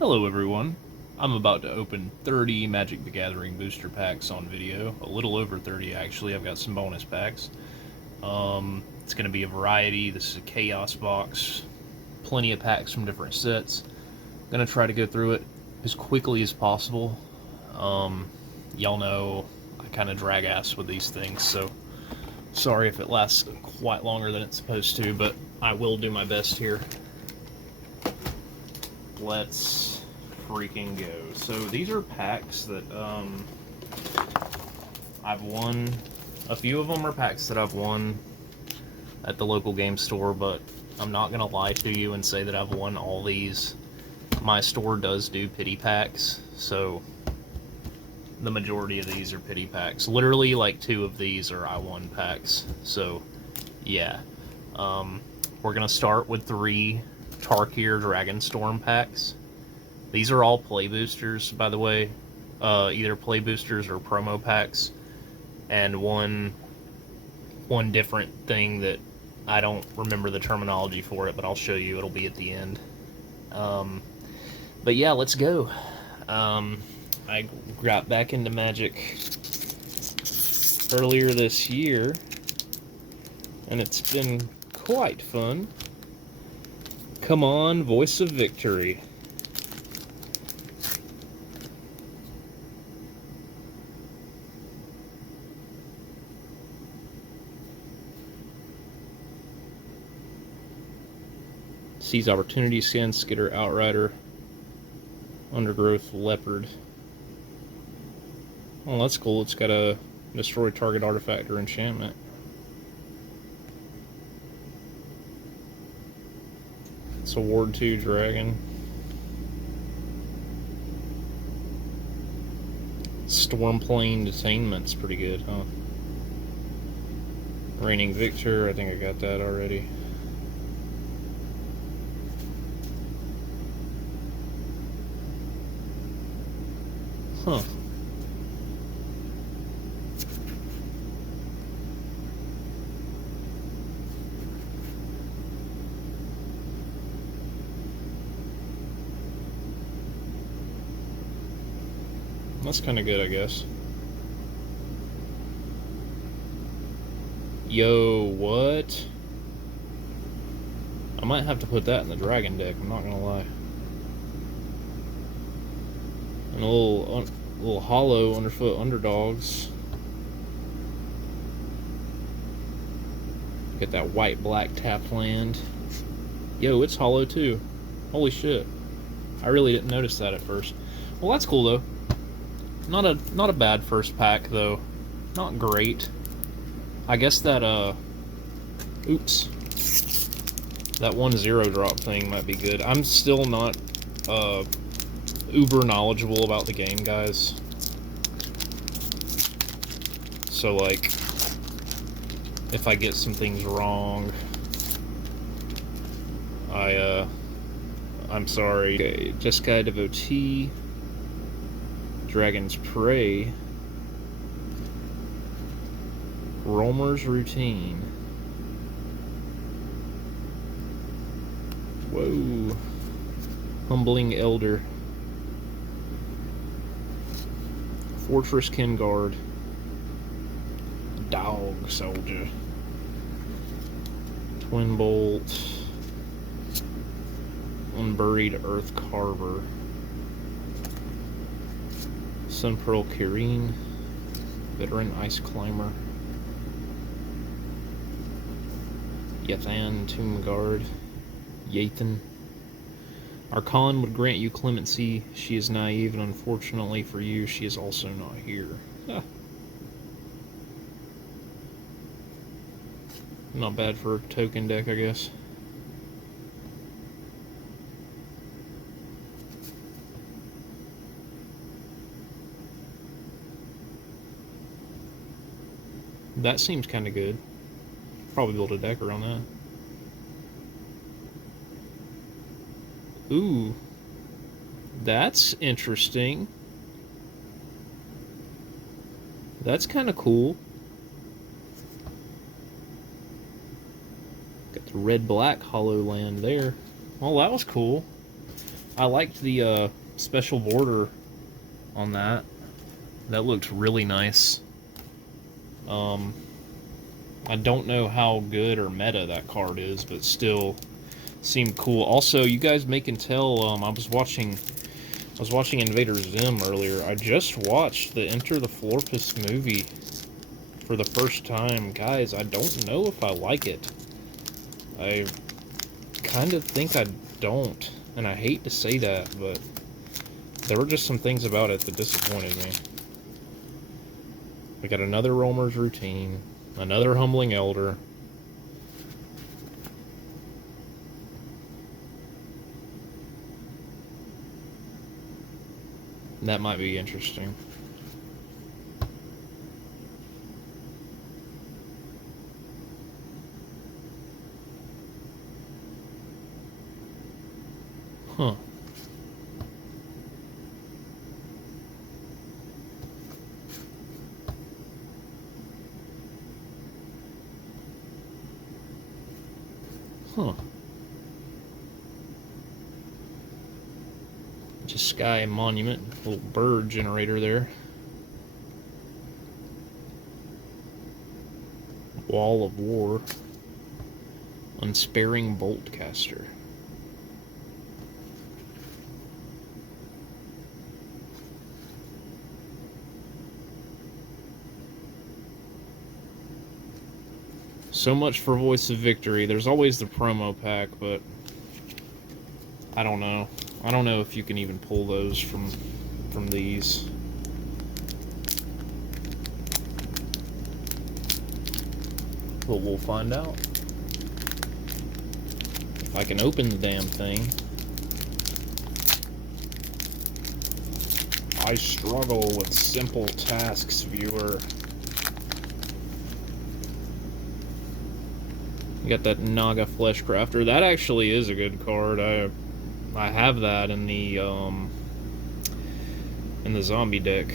Hello everyone. I'm about to open 30 Magic the Gathering booster packs on video. A little over 30 actually. I've got some bonus packs. It's going to be a variety. This is a Chaos box. Plenty of packs from different sets. I'm going to try to go through it as quickly as possible. Y'all know I kind of drag ass with these things, so sorry if it lasts quite longer than it's supposed to, but I will do my best here. Let's freaking go. So these are packs that I've won. A few of them are packs that I've won at the local game store, but I'm not gonna lie to you and say that I've won all these. My store does do pity packs, so the majority of these are pity packs. Literally, like 2 of these are I won packs. So yeah, we're gonna start with 3 Tarkir Dragonstorm packs. These are all play boosters, by the way. Either play boosters or promo packs. And one different thing that I don't remember the terminology for it, but I'll show you. It'll be at the end. But yeah, let's go. I got back into Magic earlier this year, and it's been quite fun. Come on, Voice of Victory. Seize Opportunity, Sand Skitter, Outrider, Undergrowth, Leopard. Oh, that's cool. It's got a destroy target artifact or enchantment. It's a Ward 2 dragon. Stormplane Detainment's pretty good, huh? Reigning Victor, I think I got that already. Huh. That's kind of good, I guess. Yo, what? I might have to put that in the dragon deck, I'm not gonna lie. And a little hollow underfoot underdogs. Get that white-black tap land. Yo, it's hollow too. Holy shit. I really didn't notice that at first. Well, that's cool though. Not a bad first pack though. Not great. I guess that oops. That 1-0 drop thing might be good. I'm still not uber knowledgeable about the game, guys. So like if I get some things wrong, I'm sorry. Okay, Jeskai Devotee, Dragon's Prey, Roamer's Routine. Whoa. Humbling Elder, Fortress Kinguard, Dog Soldier, Twin Bolt, Unburied Earth Carver, Sunpearl Kireen, Veteran Ice Climber, Yathan Tomb Guard, Yathan. Archon would grant you clemency. She is naive, and unfortunately for you, she is also not here. Ah. Not bad for a token deck, I guess. That seems kind of good. Probably build a deck around that. Ooh, that's interesting. That's kind of cool. Got the red-black hollow land there. Well, that was cool. I liked the special border on that. That looked really nice. Um, I don't know how good or meta that card is, but still seemed cool. Also, you guys may can tell. I was watching Invader Zim earlier. I just watched the Enter the Florpus movie for the first time. Guys, I don't know if I like it. I kind of think I don't. And I hate to say that, but there were just some things about it that disappointed me. We got another Roamer's Routine, another Humbling Elder. That might be interesting. Huh. Huh. Just Sky Monument, little bird generator there. Wall of War. Unsparing Boltcaster. So much for Voice of Victory. There's always the promo pack, but I don't know. I don't know if you can even pull those from these. But we'll find out. If I can open the damn thing. I struggle with simple tasks, viewer. You got that Naga Fleshcrafter. That actually is a good card. I have that in the zombie deck.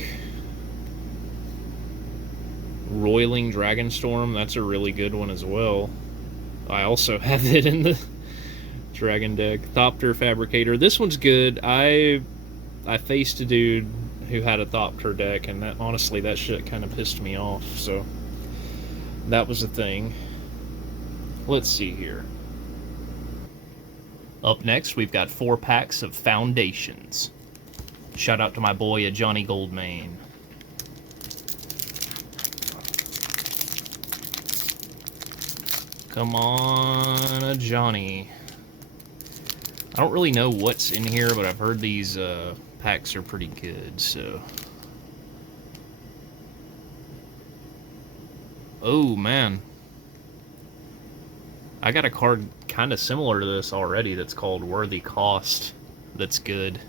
Roiling Dragonstorm, that's a really good one as well. I also have it in the Dragon deck. Thopter Fabricator. This one's good. I faced a dude who had a Thopter deck, and that honestly, that shit kind of pissed me off. So that was the thing. Let's see here. Up next, we've got 4 packs of Foundations. Shout out to my boy, Johnny Goldmane. Come on, Johnny. I don't really know what's in here, but I've heard these packs are pretty good, so... Oh, man. I got a card kind of similar to this already that's called Worthy Cost. That's good.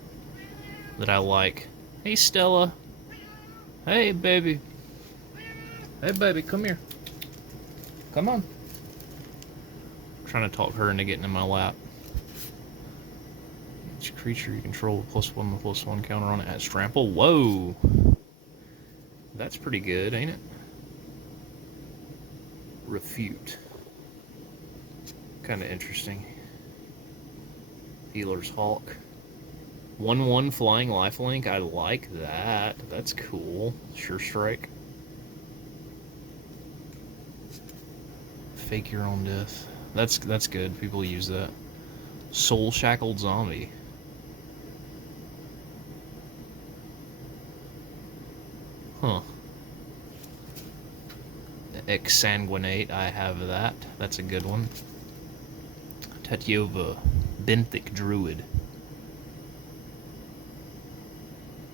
That I like. Hey, Stella. Hey, baby. Hey, baby, come here. Come on. I'm trying to talk her into getting in my lap. Each creature you control with +1/+1 counter on it at trample. Whoa. That's pretty good, ain't it? Refute. Kind of interesting. Healer's Hawk. 1/1 Flying Lifelink. I like that. That's cool. Sure Strike. Fake Your Own Death. That's good. People use that. Soul Shackled Zombie. Huh. Exsanguinate. I have that. That's a good one. Tatyova, Benthic Druid.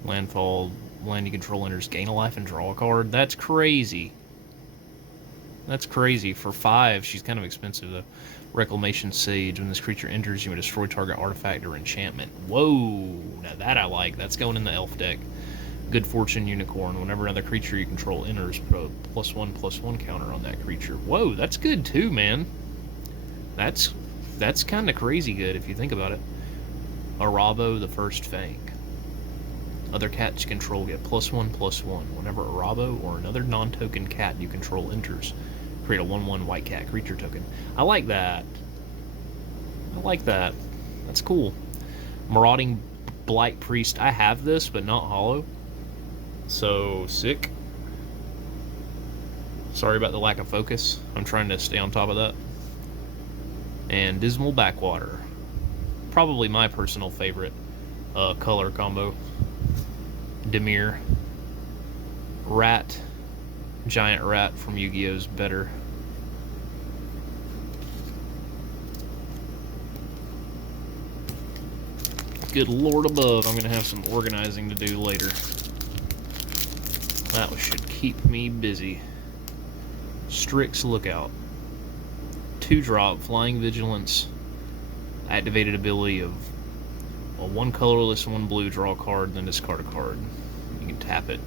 Landfall, land you control enters, gain a life and draw a card. That's crazy. That's crazy. For 5, she's kind of expensive though. Reclamation Sage. When this creature enters, you may destroy target artifact or enchantment. Whoa! Now that I like. That's going in the elf deck. Good Fortune Unicorn. Whenever another creature you control enters, put a +1/+1 counter on that creature. Whoa, that's good too, man. That's kind of crazy good if you think about it. Arabo, the First Fang. Other cats you control get +1/+1. Whenever Arabo or another non-token cat you control enters, create a 1/1 white cat creature token. I like that. I like that. That's cool. Marauding Blight Priest. I have this, but not hollow. So, sick. Sorry about the lack of focus. I'm trying to stay on top of that. And Dismal Backwater. Probably my personal favorite color combo. Dimir. Rat. Giant Rat from Yu-Gi-Oh's better. Good Lord above, I'm going to have some organizing to do later. That should keep me busy. Strix Lookout. 2-drop, Flying Vigilance. Activated ability of a 1 colorless, 1 blue, draw a card, then discard a card. You can tap it.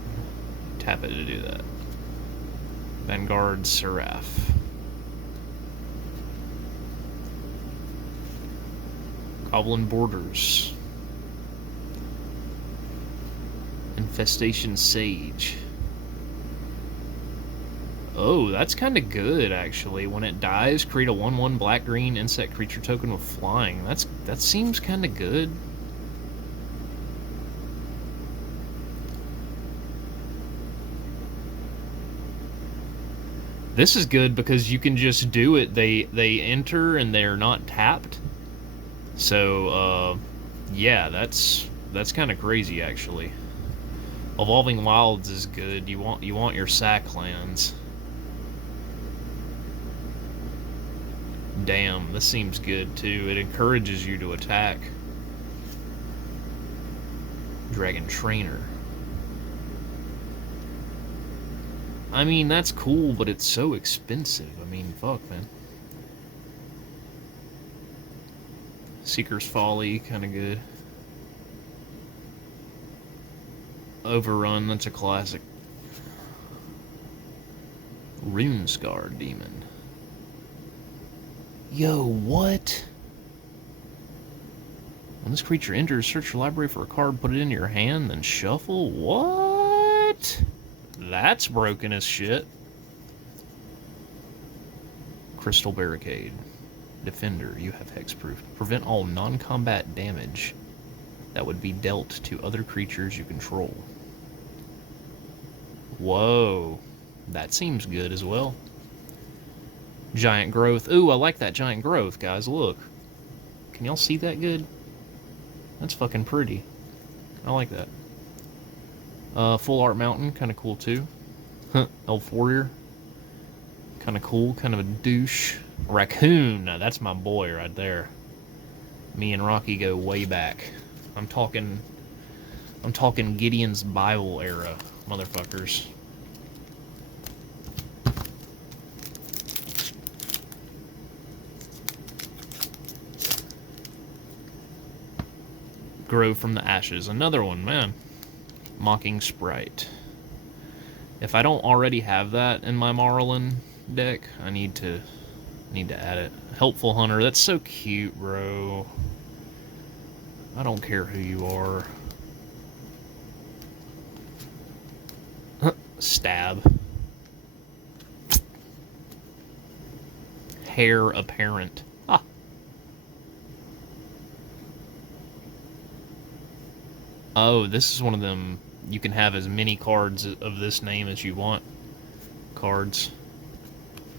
Tap it to do that. Vanguard Seraph. Goblin Borders. Infestation Sage. Oh, that's kind of good, actually. When it dies, create a 1/1 black-green insect creature token with flying. That seems kind of good. This is good because you can just do it. They enter and they're not tapped. So, yeah, that's kind of crazy, actually. Evolving Wilds is good. You want your sack lands. Damn, this seems good too. It encourages you to attack. Dragon Trainer. I mean, that's cool, but it's so expensive. I mean, fuck, man. Seeker's Folly, kind of good. Overrun, that's a classic. Runescar Demon. Yo, what? When this creature enters, search your library for a card, put it into your hand, then shuffle? What? That's broken as shit. Crystal Barricade. Defender, you have hexproof. Prevent all non-combat damage that would be dealt to other creatures you control. Whoa. That seems good as well. Giant Growth. Ooh, I like that Giant Growth, guys. Look. Can y'all see that good? That's fucking pretty. I like that. Full Art Mountain, kind of cool too. Elf Warrior. Kind of cool, kind of a douche. Raccoon. Now, that's my boy right there. Me and Rocky go way back. I'm talking Gideon's Bible era, motherfuckers. Grow from the Ashes. Another one, man. Mocking Sprite. If I don't already have that in my Marlin deck, I need to add it. Helpful Hunter. That's so cute, bro. I don't care who you are. Stab. Heir Apparent. Ah. Oh, this is one of them. You can have as many cards of this name as you want. Cards.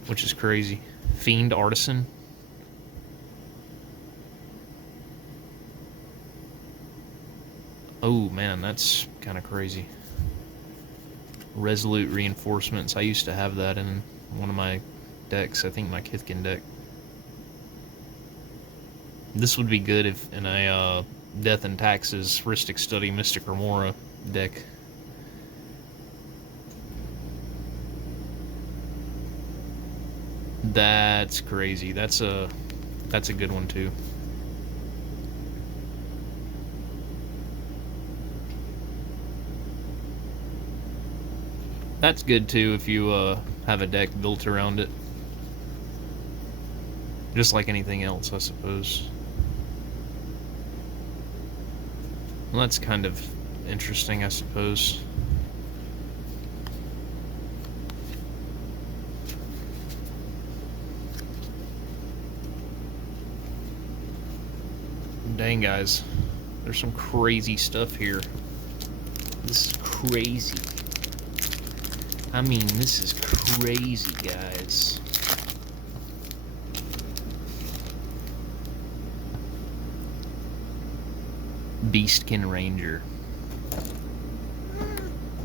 Which is crazy. Fiend Artisan. Oh, man, that's kind of crazy. Resolute Reinforcements. I used to have that in one of my decks. I think my Kithkin deck. This would be good if in a Death and Taxes, Rhystic Study, Mystic Remora deck. That's crazy. That's a good one too. That's good too if you have a deck built around it. Just like anything else, I suppose. Well, that's kind of interesting, I suppose. Dang, guys. There's some crazy stuff here. This is crazy. I mean, this is crazy, guys. Beastkin Ranger.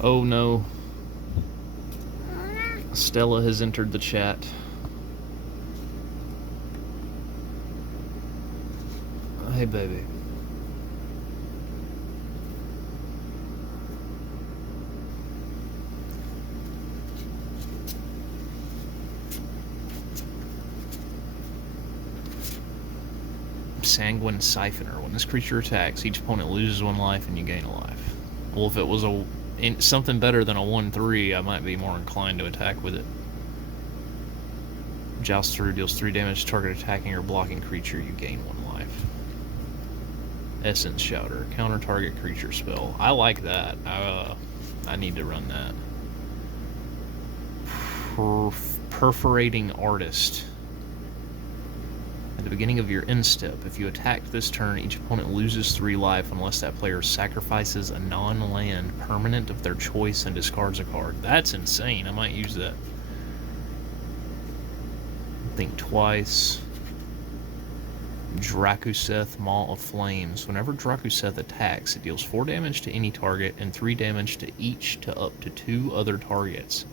Oh no. Stella has entered the chat. Hey, baby. Sanguine Siphoner. When this creature attacks, each opponent loses 1 life and you gain a life. Well, if it was something better than a 1/3, I might be more inclined to attack with it. Joust through deals 3 damage to target attacking or blocking creature, you gain 1 life. Essence Shouter. Counter target creature spell. I like that. I need to run that. Perforating Artist. At the beginning of your end step, if you attack this turn, each opponent loses 3 life unless that player sacrifices a non-land permanent of their choice and discards a card. That's insane. I might use that. Think twice. Drakuseth, Maw of Flames. Whenever Drakuseth attacks, it deals 4 damage to any target and 3 damage to each to up to 2 other targets.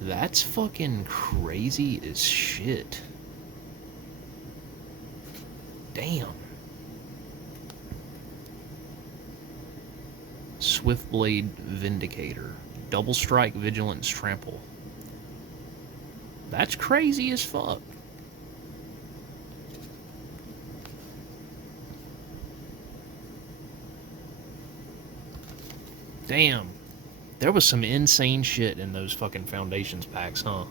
That's fucking crazy as shit. Damn. Swiftblade Vindicator. Double Strike, Vigilance, Trample. That's crazy as fuck. Damn. There was some insane shit in those fucking Foundations packs, huh?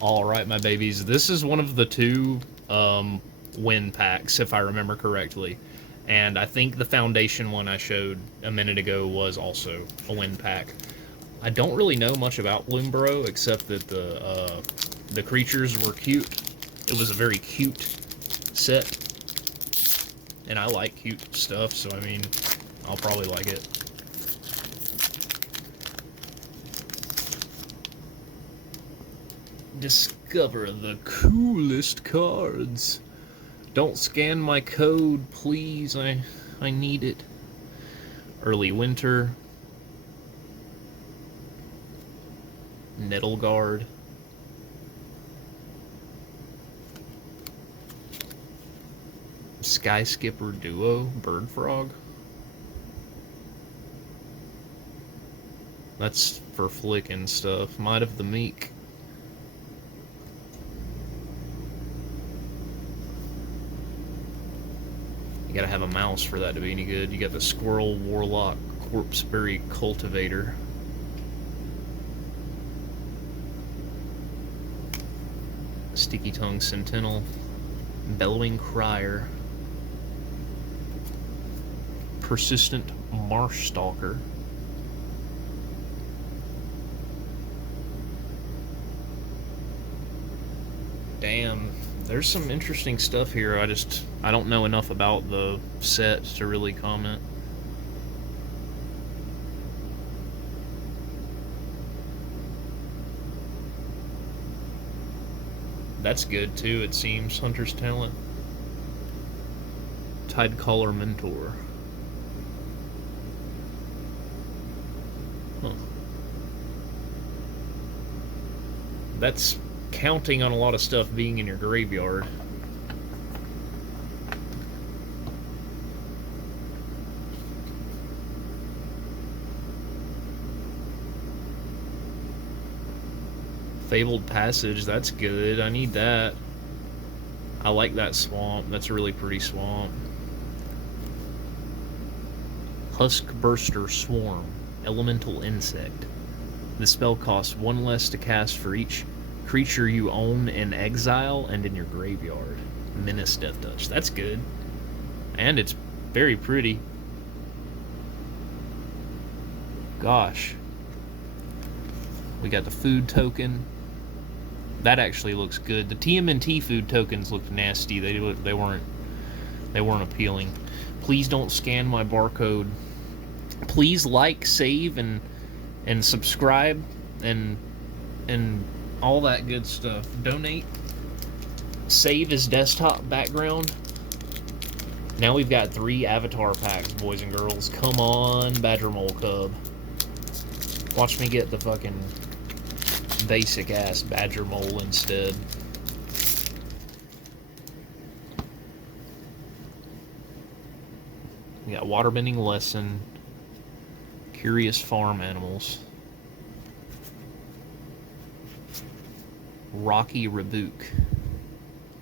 Alright, my babies. This is one of the 2 win packs, if I remember correctly. And I think the Foundation one I showed a minute ago was also a win pack. I don't really know much about Bloomburrow, except that the creatures were cute. It was a very cute set. And I like cute stuff, so I mean, I'll probably like it. Discover the coolest cards. Don't scan my code, please. I need it. Early Winter. Nettleguard. Sky Skipper Duo. Bird Frog. That's for flick and stuff. Might of the Meek. You gotta have a mouse for that to be any good. You got the Squirrel Warlock Corpseberry Cultivator. Sticky Tongue Sentinel. Bellowing Crier. Persistent Marshstalker. Damn. There's some interesting stuff here. I don't know enough about the set to really comment. That's good too, it seems. Hunter's Talent. Tidecaller Mentor. Huh. That's counting on a lot of stuff being in your graveyard. Fabled Passage, that's good. I need that. I like that swamp. That's a really pretty swamp. Huskburster Swarm. Elemental Insect. The spell costs 1 less to cast for each creature you own in exile and in your graveyard. Menace Death Touch. That's good. And it's very pretty. Gosh. We got the food token. That actually looks good. The TMNT food tokens looked nasty. They weren't They weren't appealing. Please don't scan my barcode. Please like, save, and subscribe, and all that good stuff. Donate. Save as desktop background. Now we've got 3 avatar packs, boys and girls. Come on, Badger Mole Cub. Watch me get the fucking basic ass Badger Mole instead. We got Waterbending Lesson, Curious Farm Animals, Rocky Rabook,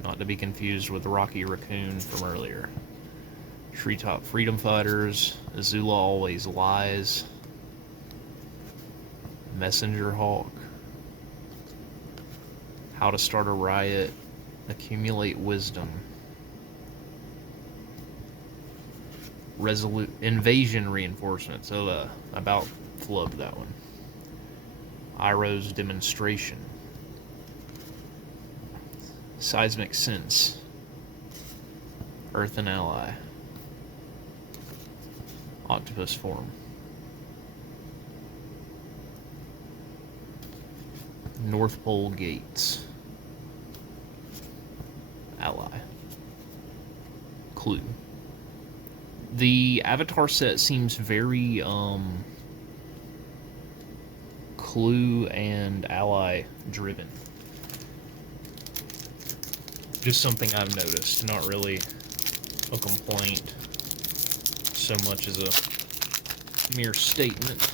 not to be confused with Rocky Raccoon from earlier. Treetop Freedom Fighters, Azula Always Lies, Messenger Hawk, How to Start a Riot, Accumulate Wisdom, Resolute Invasion Reinforcement. So about flubbed that one. Iroh's Demonstration, Seismic Sense, Earth and Ally, Octopus Form, North Pole Gates, Ally, Clue. The Avatar set seems very Clue and Ally driven. Just something I've noticed, not really a complaint so much as a mere statement.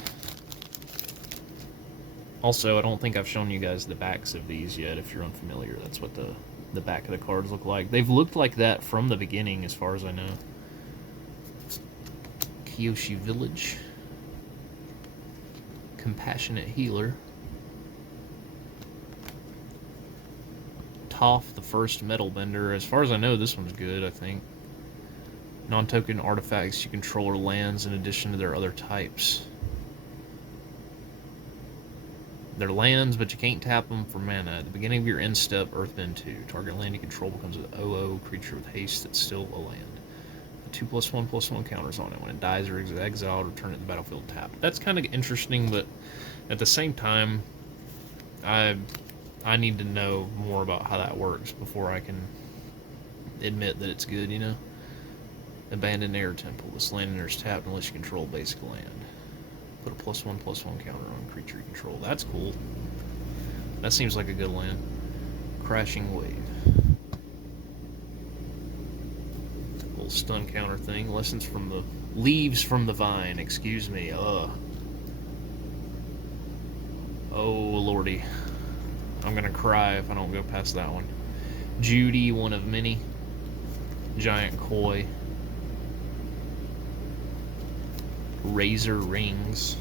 Also, I don't think I've shown you guys the backs of these yet. If you're unfamiliar, that's what the back of the cards look like. They've looked like that from the beginning, as far as I know. Kyoshi Village, Compassionate Healer, Toph, the First Metal Bender. As far as I know, this one's good, I think. Non-token artifacts you control or lands in addition to their other types. They're lands, but you can't tap them for mana. At the beginning of your end step, Earthbend 2. Target land you control becomes an 0/0 creature with haste that's still a land. 2+1/+1 counters on it. When it dies or is exiled, return it to the battlefield tapped. That's kind of interesting, but at the same time, I need to know more about how that works before I can admit that it's good, you know? Abandoned Air Temple. This land enters tapped unless you control basic land. Put a +1/+1 counter on creature you control. That's cool. That seems like a good land. Crashing Wave. Little stun counter thing. Lessons from the... Leaves from the Vine. Excuse me. Oh, lordy. I'm gonna cry if I don't go past that one. Judy, one of many. Giant Koi. Razor Rings.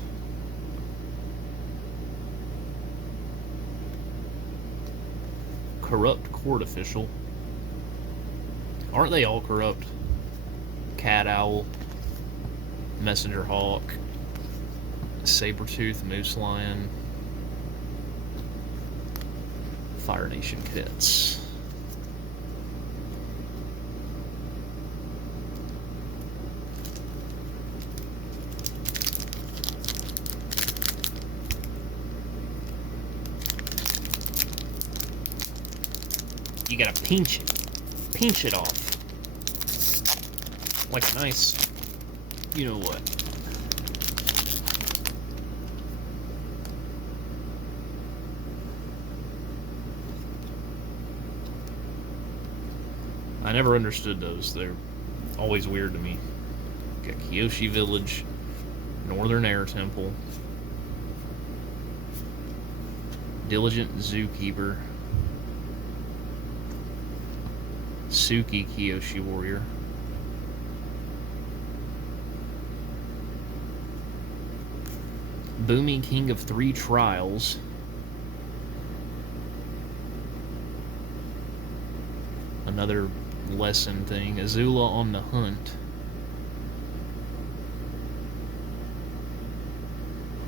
Corrupt Court Official. Aren't they all corrupt? Cat Owl. Messenger Hawk. Sabertooth Moose Lion. Fire Nation Kits. You gotta pinch it off, like a nice, you know what. I never understood those. They're always weird to me. Got Kyoshi Village, Northern Air Temple, Diligent Zookeeper, Suki Kyoshi Warrior, Boomy King of Three Trials, another lesson thing, Azula on the Hunt.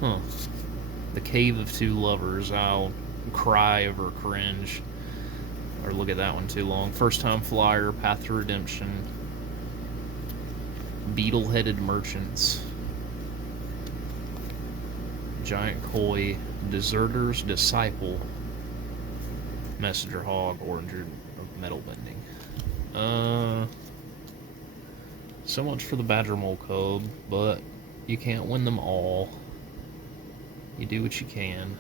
Huh. The Cave of Two Lovers. I'll cry over cringe. Or look at that one too long. First Time Flyer, Path to Redemption, Beetle-headed merchants. Giant koi, deserter's disciple, messenger hog, oranger of metal bending. So much for the badger mole cub, but you can't win them all. You do what you can.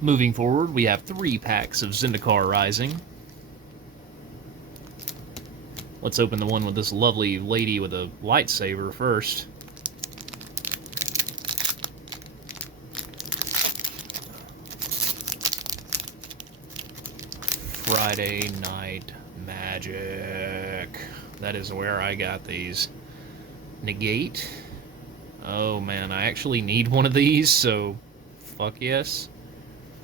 Moving forward, we have 3 packs of Zendikar Rising. Let's open the one with this lovely lady with a lightsaber first. Friday Night Magic. That is where I got these. Negate. Oh man, I actually need one of these, so fuck yes.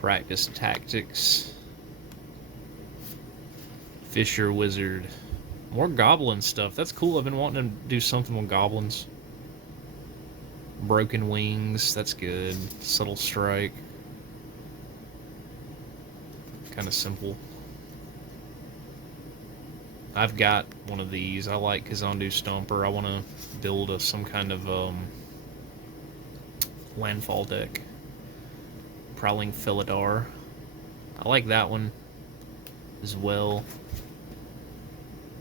Practice Tactics. Fisher Wizard. More goblin stuff. That's cool. I've been wanting to do something with goblins. Broken Wings. That's good. Subtle Strike. Kind of simple. I've got one of these. I like Kazandu Stomper. I want to build some kind of landfall deck. Prowling Philidar. I like that one as well.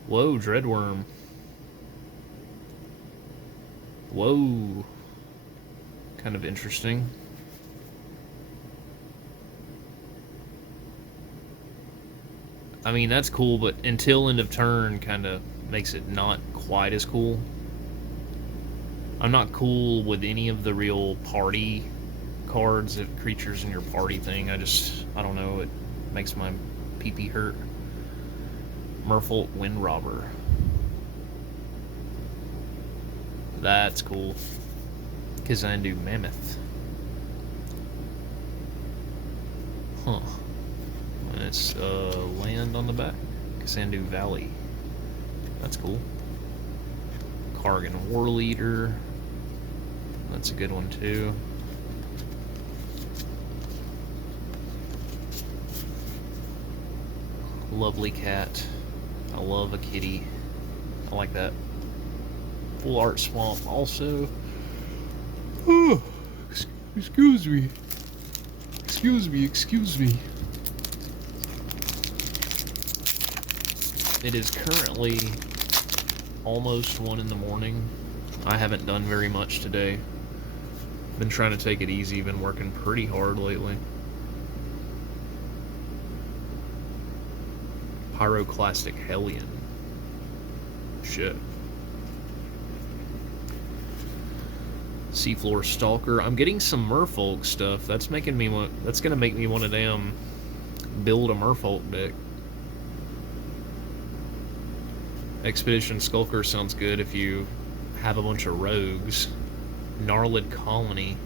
Whoa, Dreadworm. Whoa. Kind of interesting. I mean, that's cool, but until end of turn kind of makes it not quite as cool. I'm not cool with any of the real party cards, if creatures in your party thing. I don't know, it makes my pee-pee hurt. Merfolk Wind Robber. That's cool. Kazandu Mammoth. Huh. And it's land on the back. Kazandu Valley. That's cool. Kargan War Leader. That's a good one too. Lovely cat. I love a kitty. I like that. Full Art Swamp also. Oh, excuse me. Excuse me. It is currently almost 1 in the morning. I haven't done very much today. Been trying to take it easy, been working pretty hard lately. Pyroclastic Hellion. Shit. Seafloor Stalker. I'm getting some Merfolk stuff. That's making me want. That's gonna make me want to damn build a Merfolk deck. Expedition Skulker sounds good if you have a bunch of rogues. Gnarled Colony.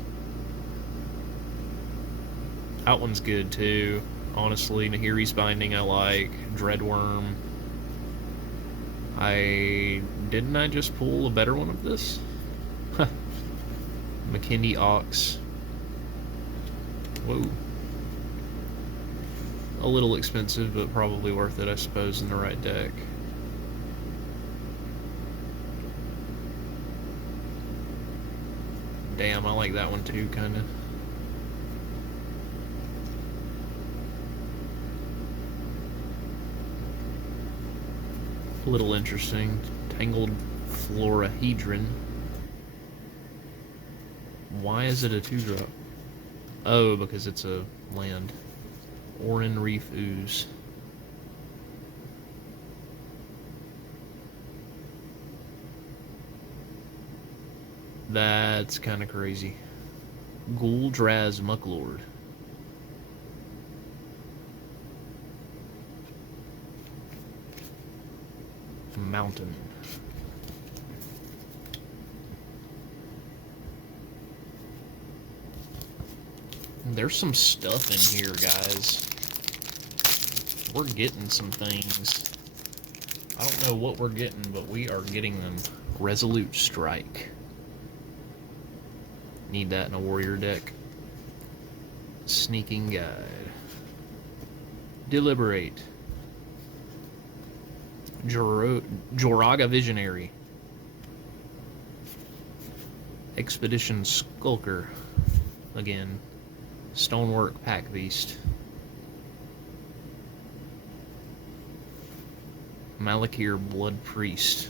That one's good too. Honestly, Nahiri's Binding I like. Dreadworm. Didn't I just pull a better one of this? Huh. McKinney Ox. Whoa. A little expensive, but probably worth it, I suppose, in the right deck. Damn, I like that one too, kinda. A little interesting. Tangled Florahedron. Why is it a 2-drop? Oh, because it's a land. Orin Reef Ooze. That's kind of crazy. Ghoul-Draz Mucklord. Mountain. There's some stuff in here, guys. We're getting some things. I don't know what we're getting, but we are getting them. Resolute Strike. Need that in a warrior deck. Sneaking Guide. Deliberate. Joraga Visionary. Expedition Skulker. Again. Stonework Pack Beast. Malakir Blood Priest.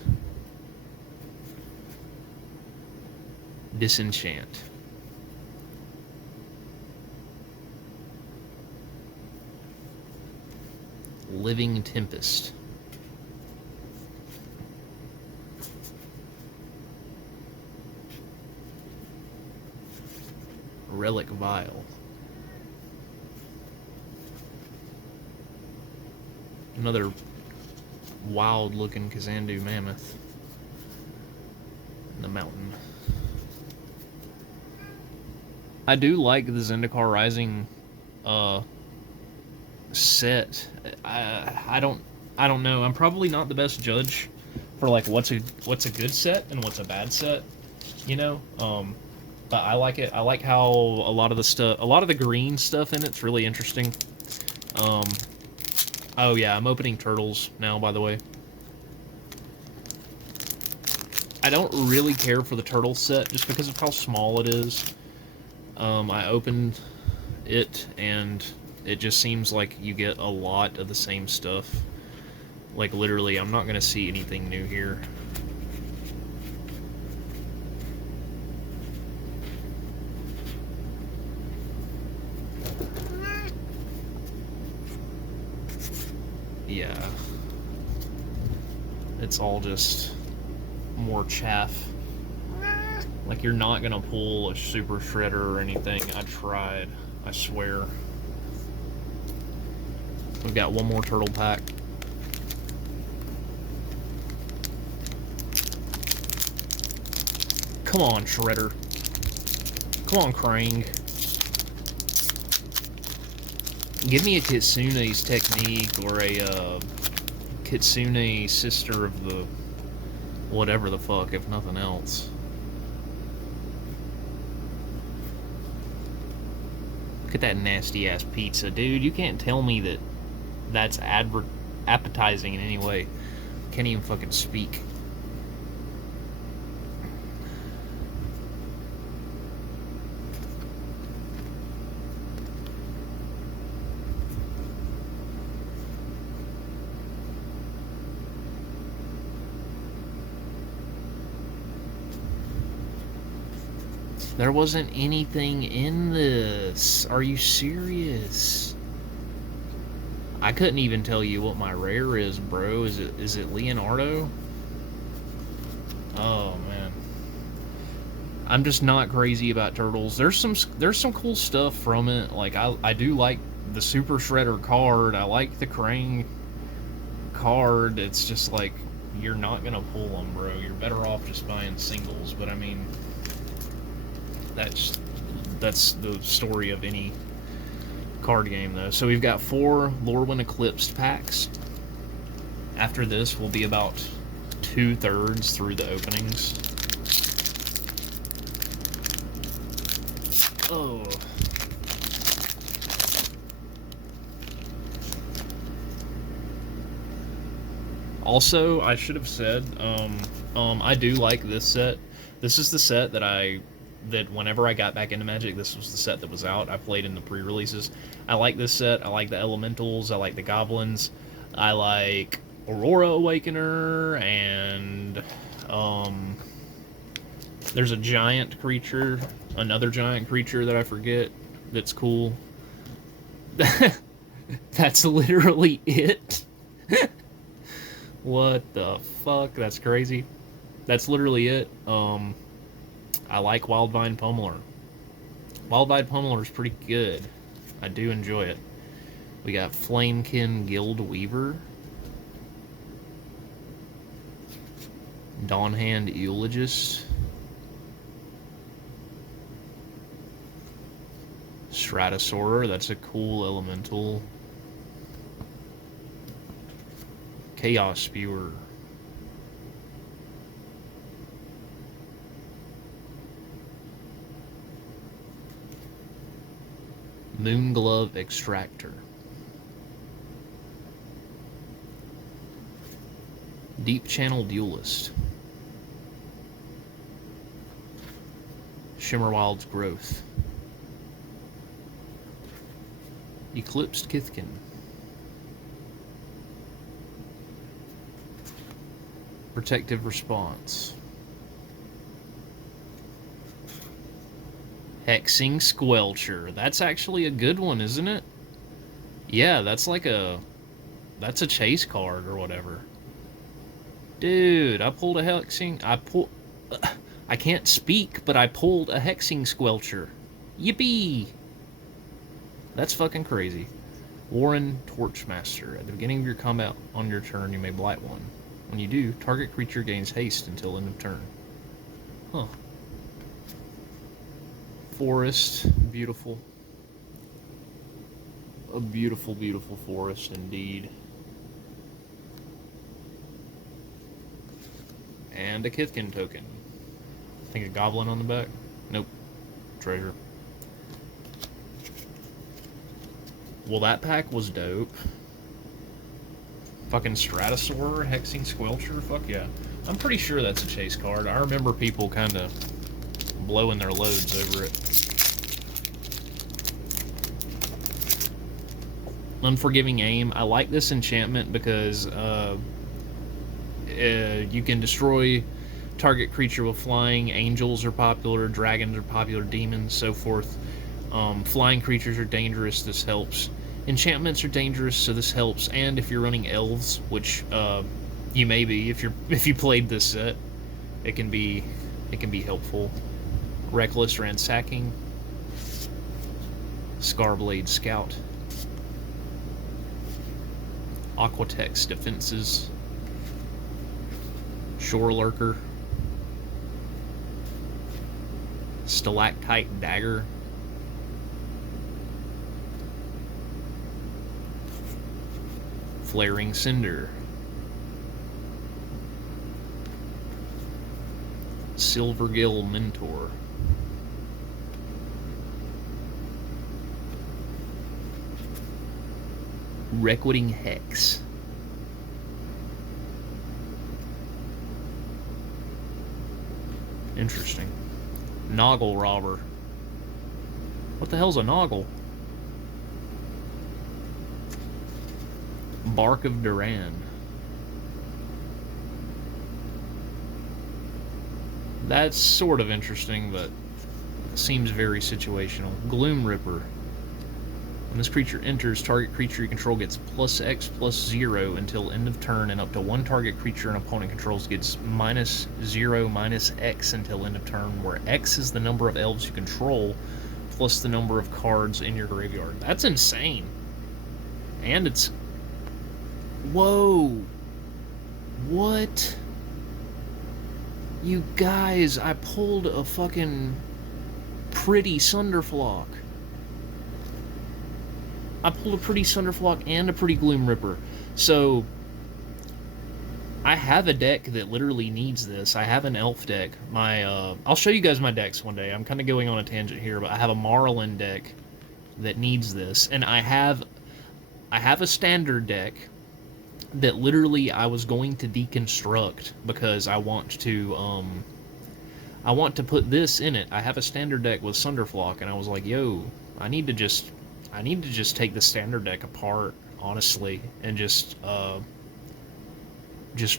Disenchant. Living Tempest. Relic Vial. Another wild looking Kazandu Mammoth in the mountain. I do like the Zendikar Rising set. I don't know. I'm probably not the best judge for like what's a good set and what's a bad set, you know. But I like it. I like how a lot of the green stuff in it's really interesting. Oh yeah, I'm opening turtles now, by the way. I don't really care for the turtle set just because of how small it is. I opened it and it just seems like you get a lot of the same stuff. Like literally, I'm not gonna see anything new here. Yeah. It's all just more chaff. Like, you're not gonna pull a super shredder or anything. I tried. I swear. We've got one more turtle pack. Come on, Shredder. Come on, Krang. Give me a Kitsune's Technique or a Kitsune Sister of the whatever the fuck, if nothing else. Look at that nasty ass pizza, dude. You can't tell me that that's appetizing in any way. Can't even fucking speak. There wasn't anything in this. Are you serious? I couldn't even tell you what my rare is, bro. Is it Leonardo? Oh man. I'm just not crazy about turtles. There's some cool stuff from it. Like I do like the Super Shredder card. I like the Krang card. It's just like you're not gonna pull them, bro. You're better off just buying singles. But I mean, that's the story of any card game, though. So we've got 4 Lorwyn Eclipsed packs. After this, we'll be about 2/3 through the openings. Oh. Also, I should have said, I do like this set. This is the set that whenever I got back into Magic, this was the set that was out. I played in the pre-releases. I like this set. I like the Elementals. I like the Goblins. I like Aurora Awakener, and there's a giant creature, another giant creature that I forget that's cool. That's literally it. What the fuck? That's crazy. That's literally it. I like Wildvine Pummeler. Wildvine Pummeler is pretty good. I do enjoy it. We got Flamekin Guild Weaver. Dawnhand Eulogist. Stratosaurus, that's a cool elemental. Chaos Spewer. Moonglove Extractor. Deep Channel Duelist. Shimmerwild's Growth. Eclipsed Kithkin. Protective Response. Hexing Squelcher. That's actually a good one, isn't it? Yeah, that's like a... That's a chase card or whatever. Dude, I pulled a Hexing... I can't speak, but I pulled a Hexing Squelcher. Yippee! That's fucking crazy. Warren Torchmaster. At the beginning of your combat on your turn, you may blight one. When you do, target creature gains haste until end of turn. Huh. Forest. Beautiful. A beautiful, beautiful forest indeed. And a Kithkin token. I think a goblin on the back. Nope. Treasure. Well, that pack was dope. Fucking Stratosaur, Hexing Squelcher, fuck yeah. I'm pretty sure that's a chase card. I remember people kind of blowing their loads over it. Unforgiving Aim. I like this enchantment because you can destroy target creature with flying. Angels are popular, dragons are popular, demons, so forth. Flying creatures are dangerous, this helps. Enchantments are dangerous, so this helps. And if you're running elves, which you may be if you played this set, it can be helpful. Reckless Ransacking, Scarblade Scout, Aquatex Defenses, Shore Lurker, Stalactite Dagger, Flaring Cinder, Silvergill Mentor, Requiting Hex, interesting. Noggle Robber. What the hell's a Noggle? Bark of Duran. That's sort of interesting, but seems very situational. Gloom Ripper. When this creature enters, target creature you control gets +X/+0 until end of turn, and up to one target creature an opponent controls gets -0/-X until end of turn, where X is the number of elves you control plus the number of cards in your graveyard. That's insane. And it's... Whoa! What? You guys, I pulled a fucking pretty Sunderflock. I pulled a pretty Sunderflock and a pretty Gloom Ripper. So, I have a deck that literally needs this. I have an elf deck. I'll show you guys my decks one day. I'm kind of going on a tangent here, but I have a Marlin deck that needs this. And I have a standard deck that literally I was going to deconstruct because I want to put this in it. I have a standard deck with Sunderflock, and I was like, yo, I need to just take the standard deck apart, honestly, and just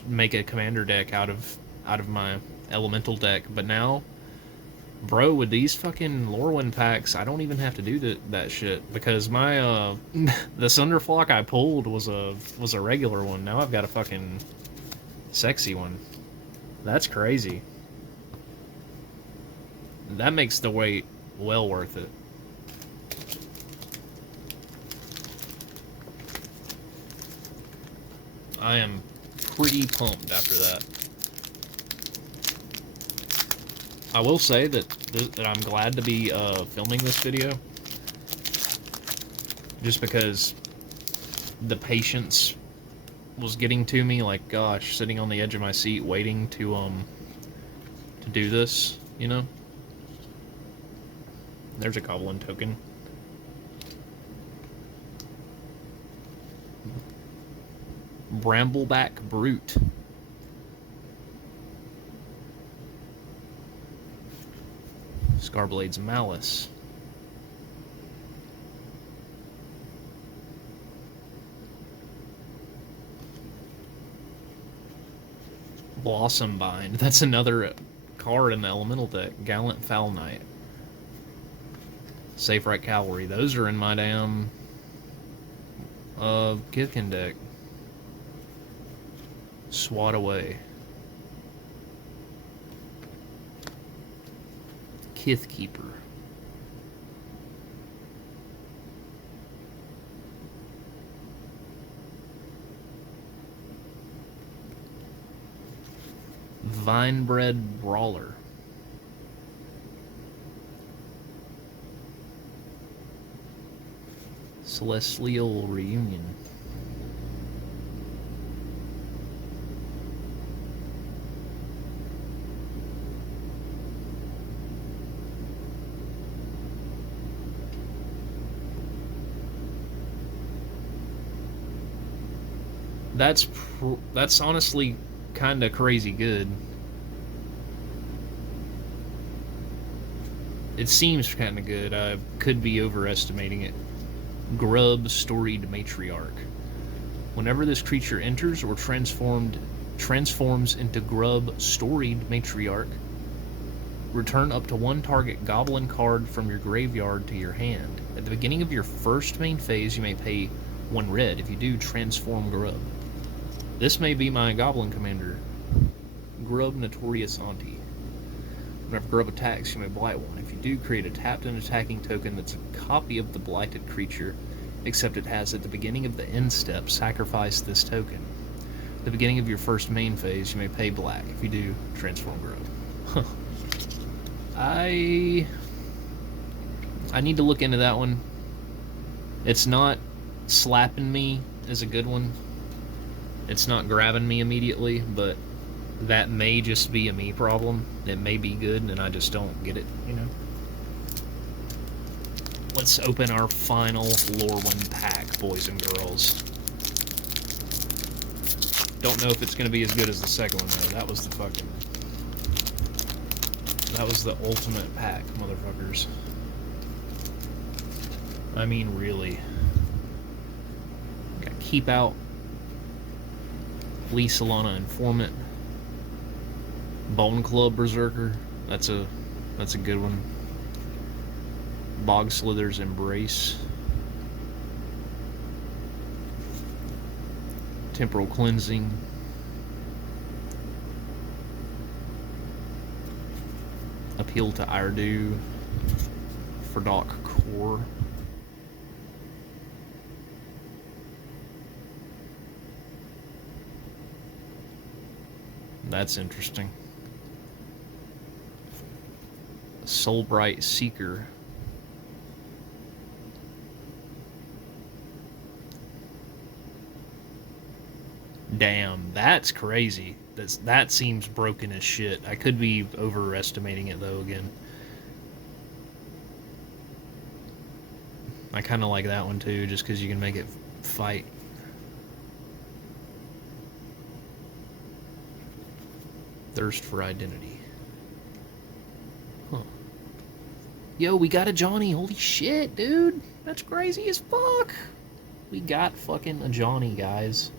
make a commander deck out of my elemental deck. But now, bro, with these fucking Lorwyn packs, I don't even have to do that shit, because my the Sunderflock I pulled was a regular one. Now I've got a fucking sexy one. That's crazy. That makes the wait well worth it. I am pretty pumped after that. I will say that I'm glad to be filming this video, just because the patience was getting to me. Like, gosh, sitting on the edge of my seat waiting to do this, you know? There's a Goblin token. Brambleback Brute. Scarblade's Malice. Blossom Bind. That's another card in the Elemental deck. Gallant Foul Knight. Safe Right Cavalry. Those are in my damn Kithkin deck. Swat Away. Kithkeeper. Vinebred Brawler. Celestial Reunion. That's honestly kind of crazy good. It seems kind of good. I could be overestimating it. Grub Storied Matriarch. Whenever this creature enters or transforms into Grub Storied Matriarch, return up to one target goblin card from your graveyard to your hand. At the beginning of your first main phase, you may pay 1 red. If you do, transform Grub. This may be my goblin commander, Grub Notorious Auntie. Whenever Grub attacks, you may blight 1. If you do, create a tapped and attacking token that's a copy of the blighted creature, except it has, at the beginning of the end step, sacrifice this token. At the beginning of your first main phase, you may pay black. If you do, transform Grub. I need to look into that one. It's not slapping me as a good one. It's not grabbing me immediately, but that may just be a me problem. It may be good, and I just don't get it, you know? Let's open our final Lorwyn pack, boys and girls. Don't know if it's going to be as good as the second one, though. That was the ultimate pack, motherfuckers. I mean, really. Got Keep Out, Lee Solana Informant, Bone Club Berserker. That's a good one. Bog Slither's Embrace, Temporal Cleansing, Appeal to Irdu, Ferdok Core, that's interesting. Soulbright Seeker, damn, that's crazy. That seems broken as shit. I could be overestimating it though again. I kind of like that one too, just because you can make it fight. Thirst for Identity. Huh. Yo, we got a Johnny. Holy shit, dude. That's crazy as fuck. We got fucking a Johnny, guys.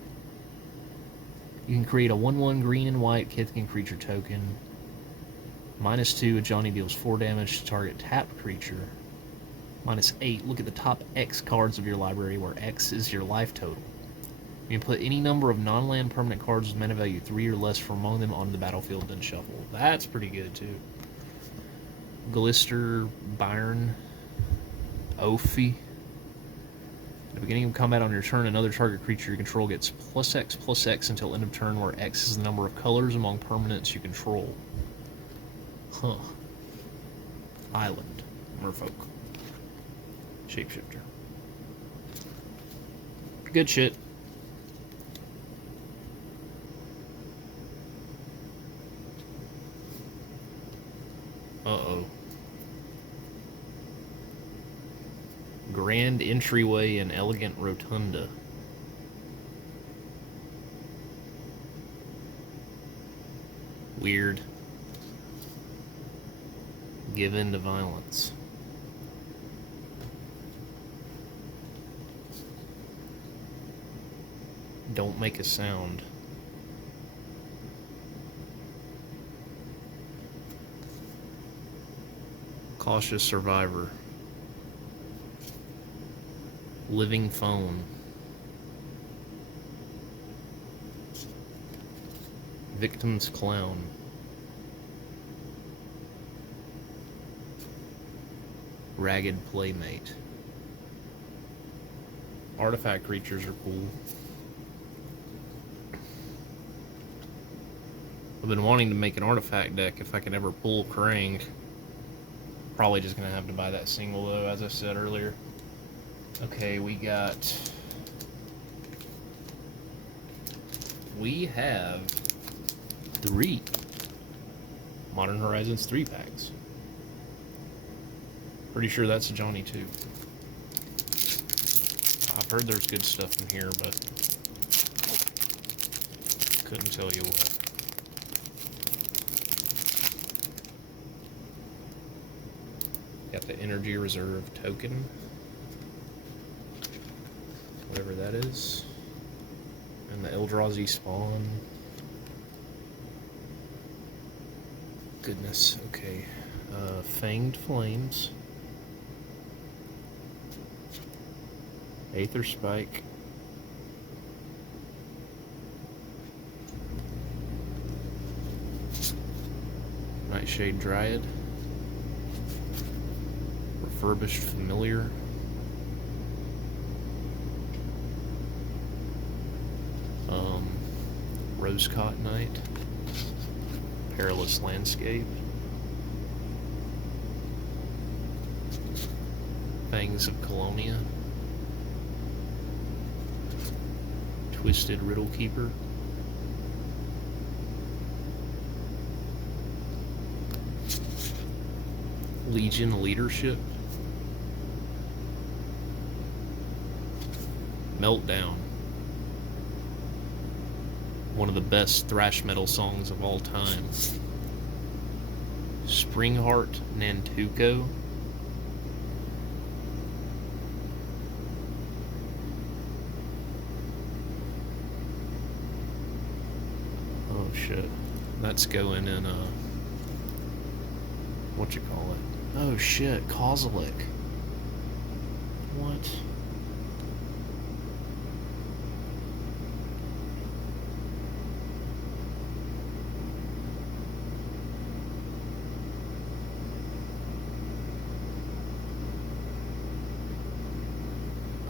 You can create a 1/1 green and white Kithkin creature token. -2, a Johnny deals 4 damage to target tapped creature. -8, look at the top X cards of your library, where X is your life total. You can put any number of non-land permanent cards with mana value 3 or less from among them onto the battlefield, then shuffle. That's pretty good, too. Glister Byron. Ophi. At the beginning of combat on your turn, another target creature you control gets +X until end of turn, where X is the number of colors among permanents you control. Huh. Island. Merfolk. Shapeshifter. Good shit. Uh-oh. Grand Entryway and Elegant Rotunda. Weird. Give in to violence. Don't make a sound. Cautious survivor. Living phone. Victim's clown. Ragged playmate. Artifact creatures are cool. I've been wanting to make an artifact deck if I can ever pull Krang. Probably just gonna have to buy that single though, as I said earlier. Okay, we have 3 Modern Horizons 3 packs. Pretty sure that's Johnny too. I've heard there's good stuff in here, but couldn't tell you what. Got the Energy Reserve token. Whatever that is. And the Eldrazi spawn. Goodness, okay. Fanged Flames. Aether Spike. Nightshade Dryad. Refurbished Familiar. Rosecott Knight. Perilous Landscape. Fangs of Colonia. Twisted Riddle Keeper. Legion Leadership. Meltdown. One of the best thrash metal songs of all time. Springheart Nantuko. Oh shit. That's going in what you call it? Oh shit, Kozilek. What?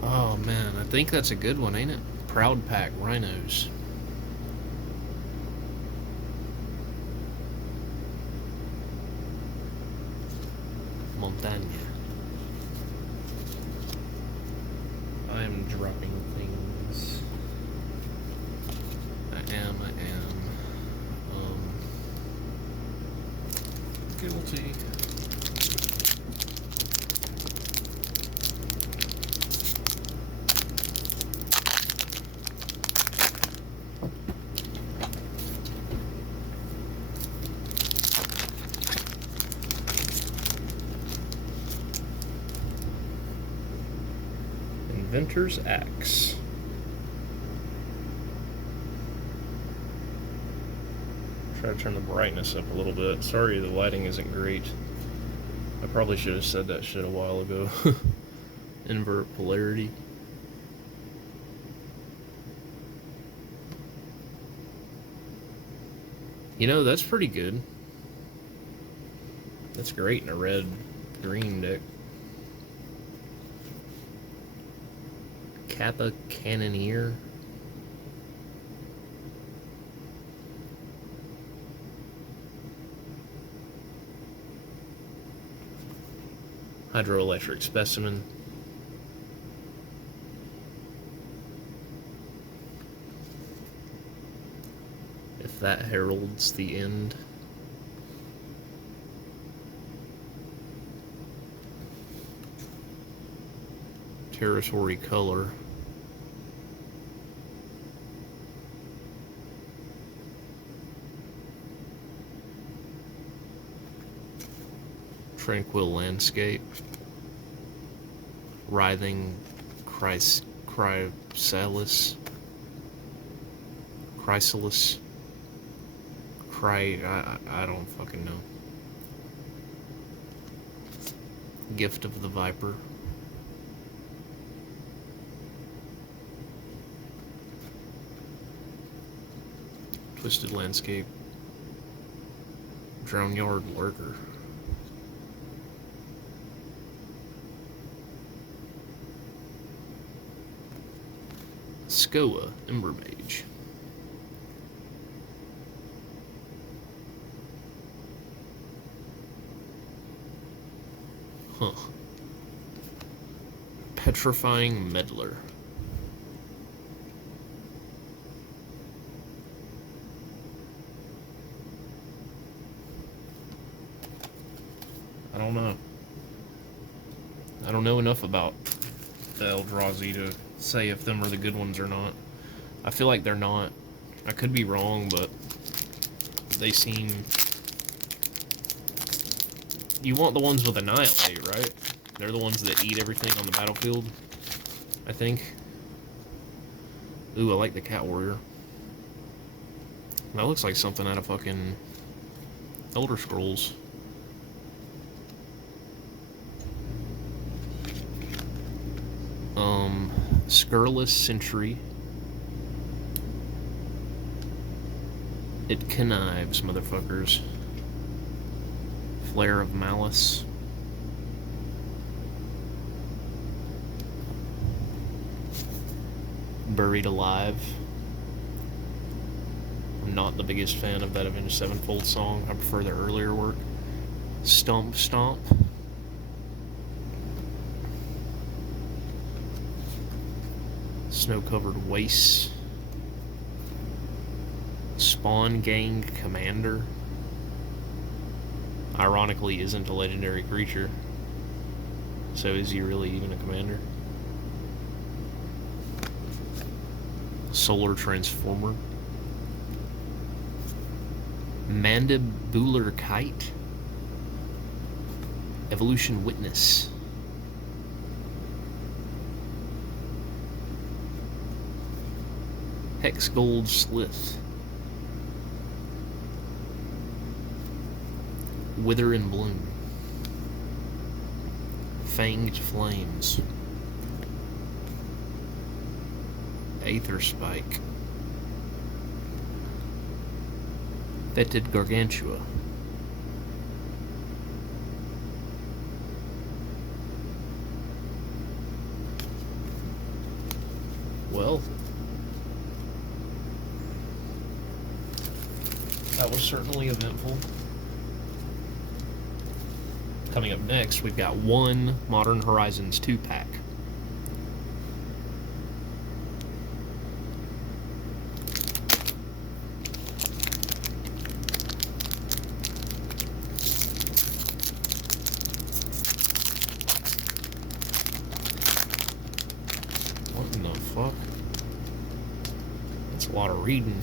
Oh man, I think that's a good one, ain't it? Proud Pack Rhinos. Montagne. I am dropping things. I am. Guilty. Inventor's Axe. Try to turn the brightness up a little bit. Sorry the lighting isn't great. I probably should have said that shit a while ago. Invert polarity. You know, that's pretty good. That's great in a red-green deck. Kappa Cannoneer. Hydroelectric Specimen. If that heralds the end. Territory Color. Tranquil landscape. Writhing chrysalis. Chrysalis. I don't fucking know. Gift of the Viper. Twisted Landscape. Drownyard Lurker. Skoa Ember Mage. Huh. Petrifying Meddler. I don't know. I don't know enough about the Eldrazi to say if them are the good ones or not. I feel like they're not. I could be wrong, but they seem... You want the ones with Annihilate, right? They're the ones that eat everything on the battlefield, I think. Ooh, I like the Cat Warrior. That looks like something out of fucking Elder Scrolls. Scurrilous Sentry. It connives, motherfuckers. Flare of Malice. Buried Alive. I'm not the biggest fan of that Avenged Sevenfold song. I prefer their earlier work. Stomp Stomp. Snow-Covered Wastes. Spawn Gang Commander. Ironically, isn't a legendary creature. So is he really even a commander? Solar Transformer. Mandibular Kite. Evolution Witness. Hex Gold Slith. Wither and Bloom. Fanged Flames. Aether Spike. Fetid Gargantua. Well, that was certainly eventful. Coming up next, we've got one Modern Horizons 2-pack. What in the fuck? That's a lot of reading.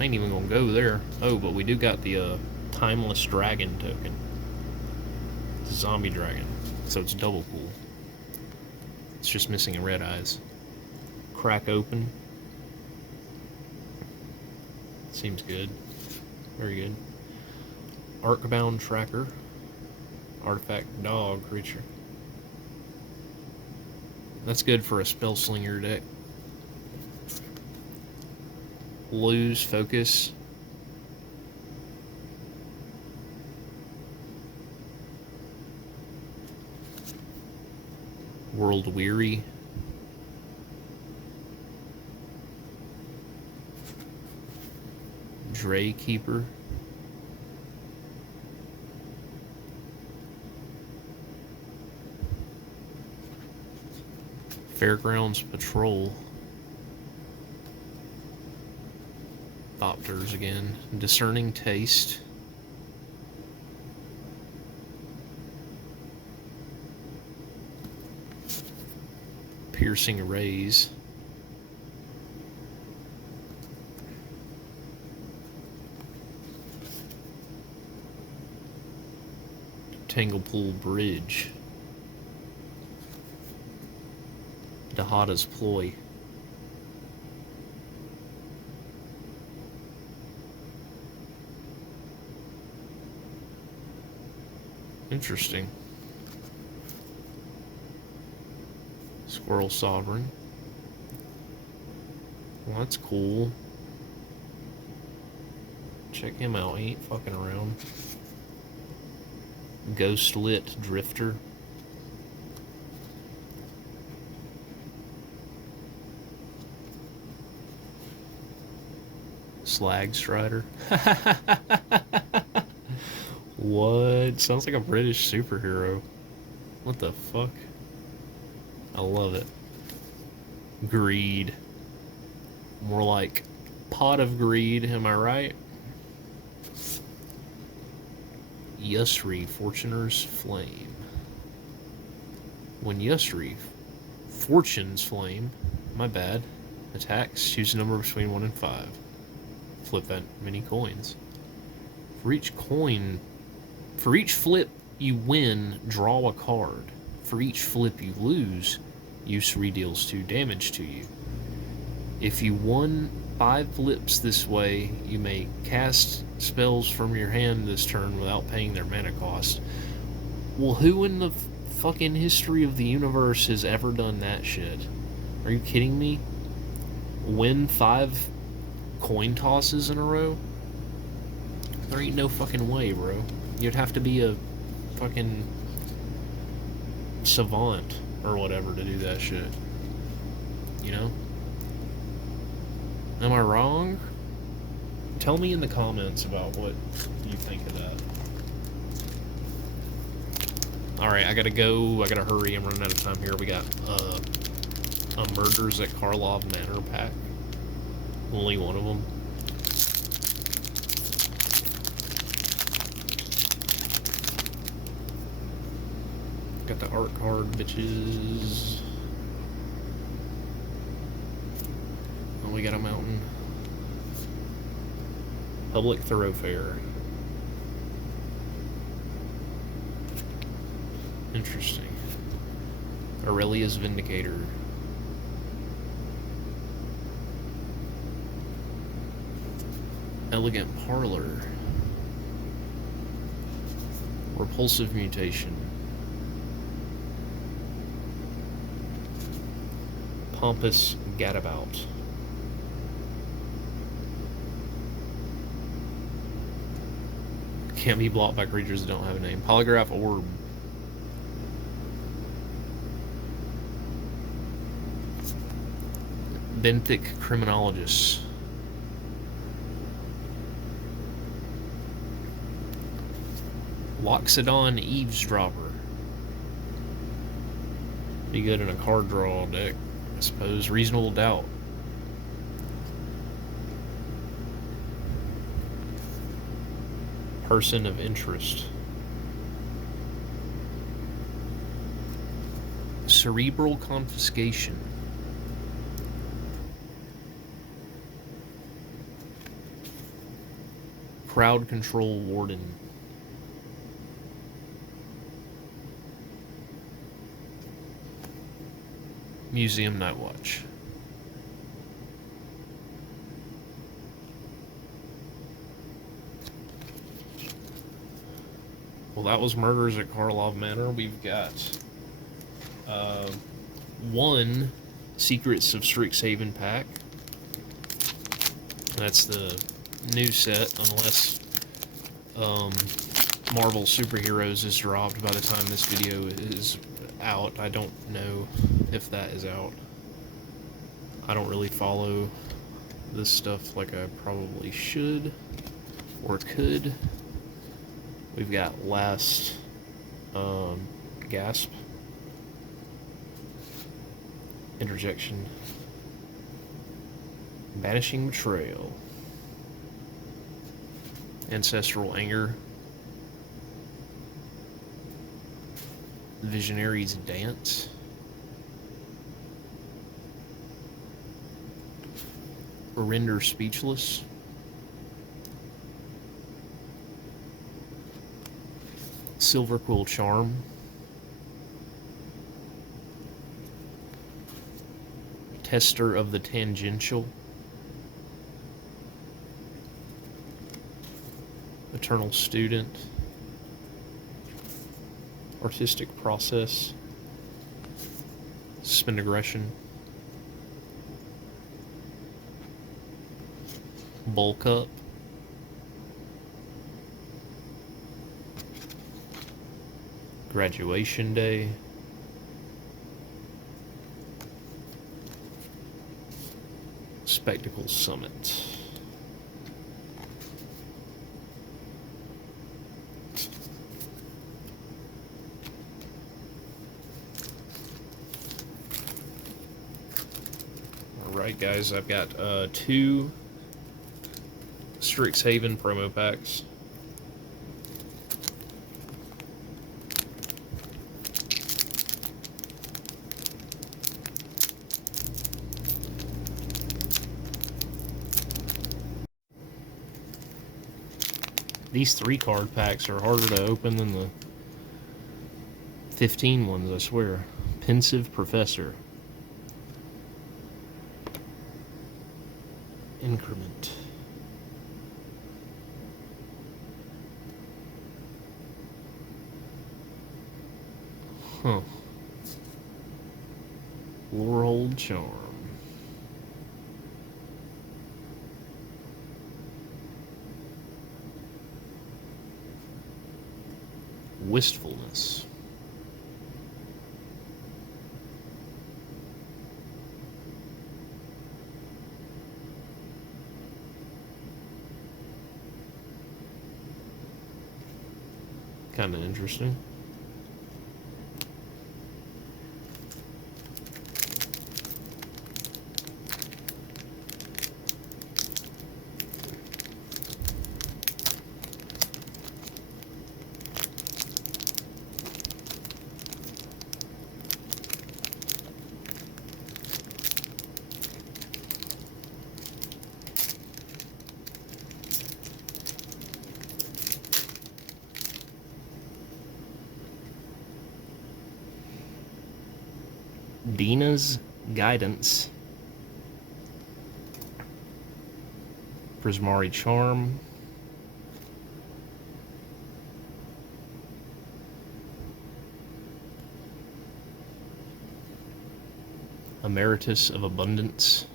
I ain't even gonna go there. Oh, but we do got the Timeless Dragon token. It's a zombie dragon, so it's double cool. It's just missing red eyes. Crack open. Seems good. Very good. Arcbound Tracker. Artifact Dog creature. That's good for a Spellslinger deck. Lose Focus. World Weary. Dray Keeper. Fairgrounds Patrol. Thopters again. Discerning Taste. Piercing Rays. Tanglepool Bridge. Dahada's Ploy. Interesting. Squirrel Sovereign. Well, that's cool. Check him out, he ain't fucking around. Ghost Lit Drifter. Slag Strider. What? Sounds like a British superhero. What the fuck? I love it. Greed. More like Pot of Greed, am I right? Yusri, Fortuner's Flame. When Yusri, Fortune's Flame, my bad, attacks, choose a number between 1 and 5. Flip that many coins. For each flip you win, draw a card. For each flip you lose, Yusri deals 2 damage to you. If you won 5 flips this way, you may cast spells from your hand this turn without paying their mana cost. Well, who in the fucking history of the universe has ever done that shit? Are you kidding me? Win 5 coin tosses in a row? There ain't no fucking way, bro. You'd have to be a fucking savant or whatever to do that shit. You know? Am I wrong? Tell me in the comments about what you think of that. Alright, I gotta go. I gotta hurry. I'm running out of time here. We got a Murders at Karlov Manor pack. Only one of them. Got the art card, bitches. Oh, we got a mountain. Public Thoroughfare. Interesting. Aurelia's Vindicator. Elegant Parlor. Repulsive Mutation. Pompous Gadabout. Can't be blocked by creatures that don't have a name. Polygraph Orb. Benthic Criminologist. Loxodon Eavesdropper. Be good in a card draw deck, I suppose. Reasonable Doubt. Person of Interest. Cerebral Confiscation. Crowd Control Warden. Museum Night Watch. Well, that was Murders at Karlov Manor. We've got one Secrets of Strixhaven pack. That's the new set, unless Marvel Superheroes is dropped by the time this video is out. I don't know if that is out. I don't really follow this stuff like I probably should or could. We've got Last Gasp. Interjection. Banishing Betrayal. Ancestral Anger. Visionary's Dance. Render Speechless. Silver Quill Charm. Tester of the Tangential. Eternal Student. Artistic Process. Suspend Aggression. Bulk Up. Graduation Day. Spectacle Summit. Alright guys, I've got 2 Strixhaven promo packs. These 3 card packs are harder to open than the 15 ones, I swear. Pensive Professor. Increment. Huh. Lorehold Charm. Wistfulness. Kind of interesting. Dina's Guidance. Prismari Charm. Emeritus of Abundance.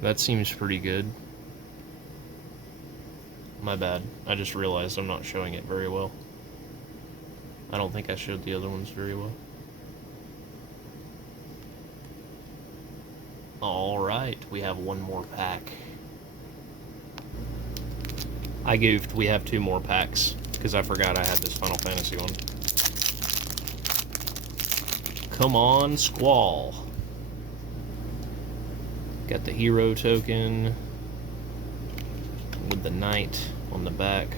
That seems pretty good. My bad. I just realized I'm not showing it very well. I don't think I showed the other ones very well. Alright, we have 1 more pack. I goofed. We have 2 more packs because I forgot I had this Final Fantasy one. Come on, Squall. Got the hero token with the knight on the back.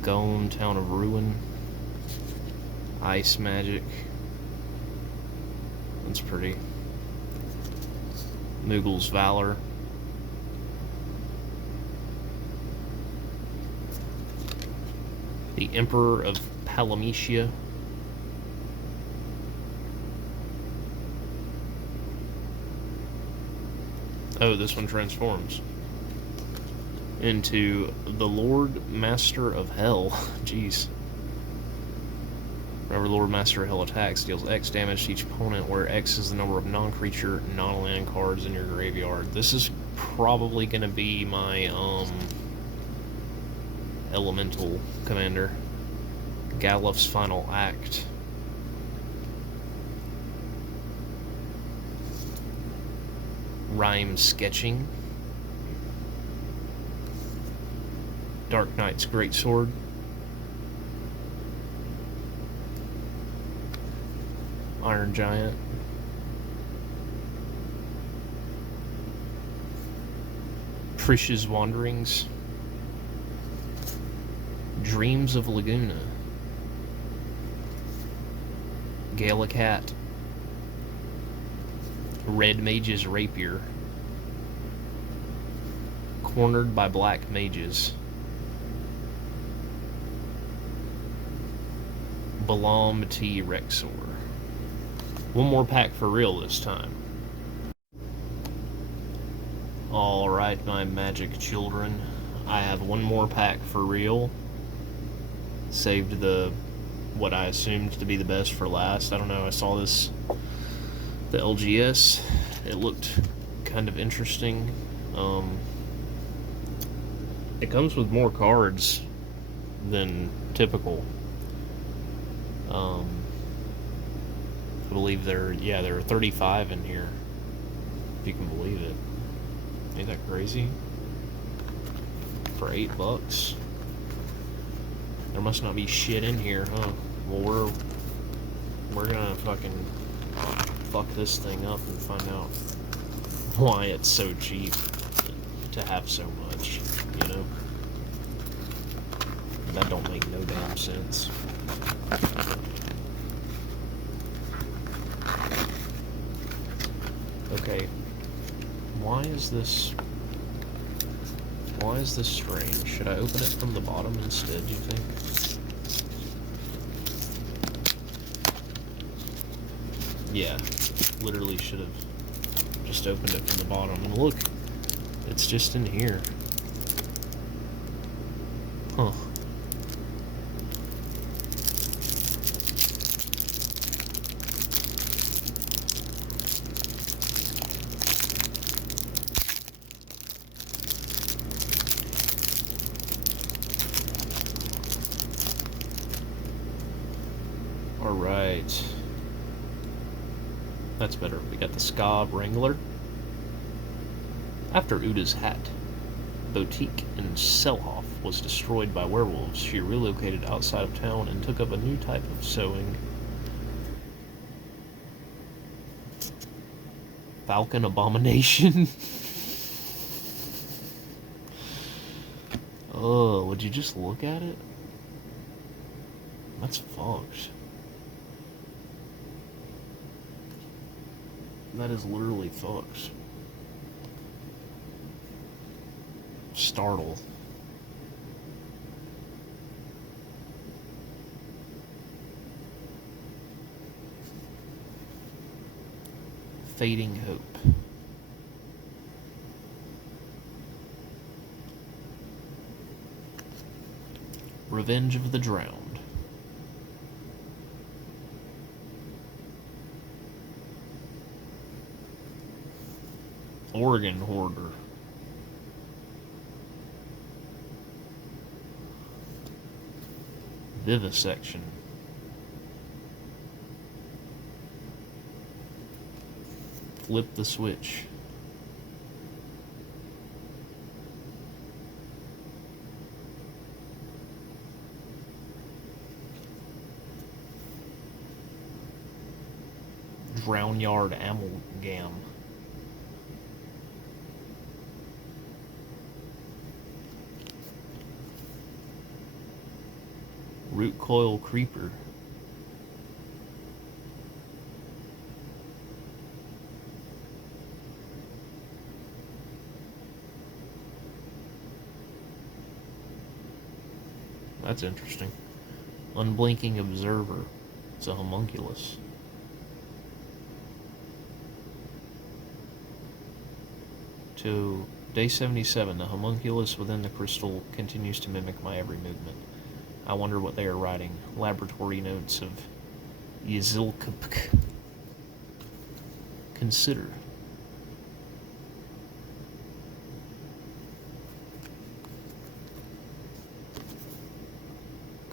Gone, Town of Ruin. Ice Magic. That's pretty. Moogle's Valor. The Emperor of Palamecia. Oh, this one transforms into the Lord Master of Hell. Jeez. Whenever Lord Master of Hell attacks, deals X damage to each opponent, where X is the number of non-creature, non-land cards in your graveyard. This is probably going to be my Elemental Commander. Galuf's Final Act. Rhyme Sketching. Dark Knight's Greatsword. Iron Giant. Trish's Wanderings. Dreams of Laguna. Galacat. Red Mage's Rapier. Cornered by Black Mages. Balam T. Rexor. One more pack for real this time. Alright, my magic children. I have one more pack for real. Saved what I assumed to be the best for last. I don't know, I saw this, the LGS. It looked kind of interesting. It comes with more cards than typical. I believe there are 35 in here, if you can believe it. Ain't that crazy? For $8. There must not be shit in here, huh? Well, we're gonna fucking fuck this thing up and find out why it's so cheap to have so much, you know? That don't make no damn sense. Okay, why is this strange? Should I open it from the bottom instead, you think? Yeah, literally should have just opened it from the bottom. And look, it's just in here. Huh. Alright. That's better. We got the Ska Wrangler. After Uda's hat, boutique in Selhoff was destroyed by werewolves, she relocated outside of town and took up a new type of sewing. Falcon Abomination. Oh, would you just look at it? That's fucked. That is literally fucked. Startle. Fading Hope. Revenge of the Drowned. Oregon Hoarder. Vivisection. Flip the Switch. Drownyard Amalgam. Root Coil Creeper. That's interesting. Unblinking Observer. It's a homunculus. To day 77, the homunculus within the crystal continues to mimic my every movement. I wonder what they are writing. Laboratory notes of Yzilkapk. Consider.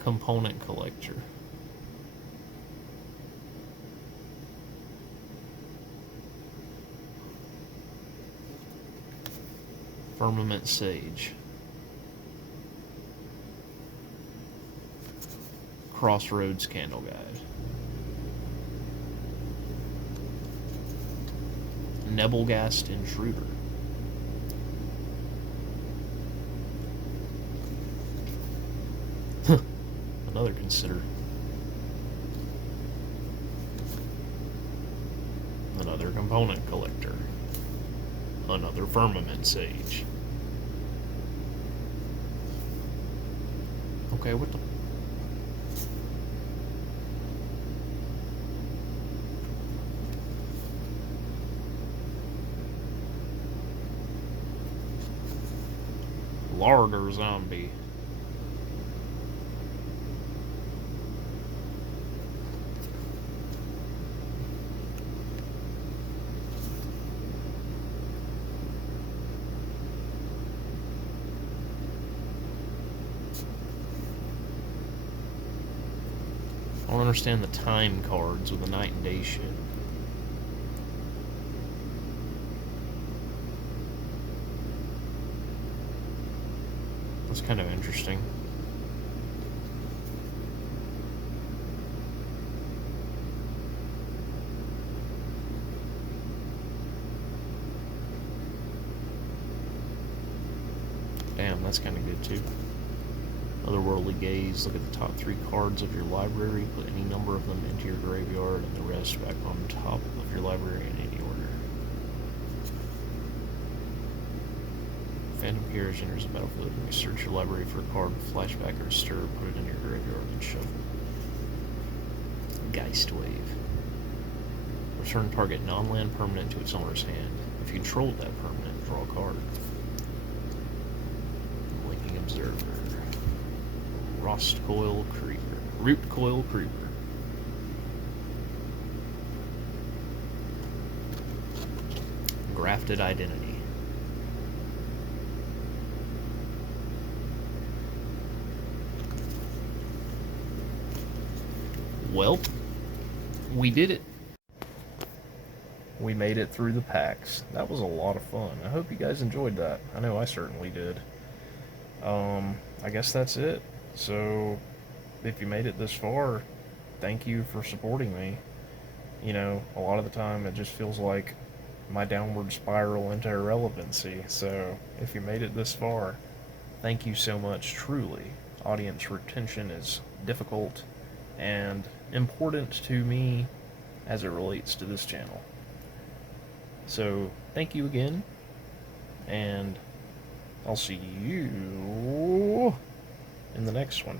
Component collector. Firmament Sage. Crossroads Candle Guide. Nebelgast Intruder. Another consider. Another component collector. Another firmament sage. Okay, what the... Larder zombie. I don't understand the time cards with the night and day shit. That's kind of interesting. Damn, that's kind of good too. Otherworldly Gaze. Look at the top 3 cards of your library. Put any number of them into your graveyard and the rest back on top of your library in any order. Phantom Carriage enters the battlefield. You may search your library for a card, flashback, or stir, put it in your graveyard, and shuffle. Geist Wave. Return target non-land permanent to its owner's hand. If you controlled that permanent, draw a card. Blinking Observer. Root Coil Creeper. Grafted Identity. Well, we did it. We made it through the packs. That was a lot of fun. I hope you guys enjoyed that. I know I certainly did. I guess that's it. So, if you made it this far, thank you for supporting me. You know, a lot of the time it just feels like my downward spiral into irrelevancy. So, if you made it this far, thank you so much, truly. Audience retention is difficult and important to me as it relates to this channel. So, thank you again, and I'll see you in the next one.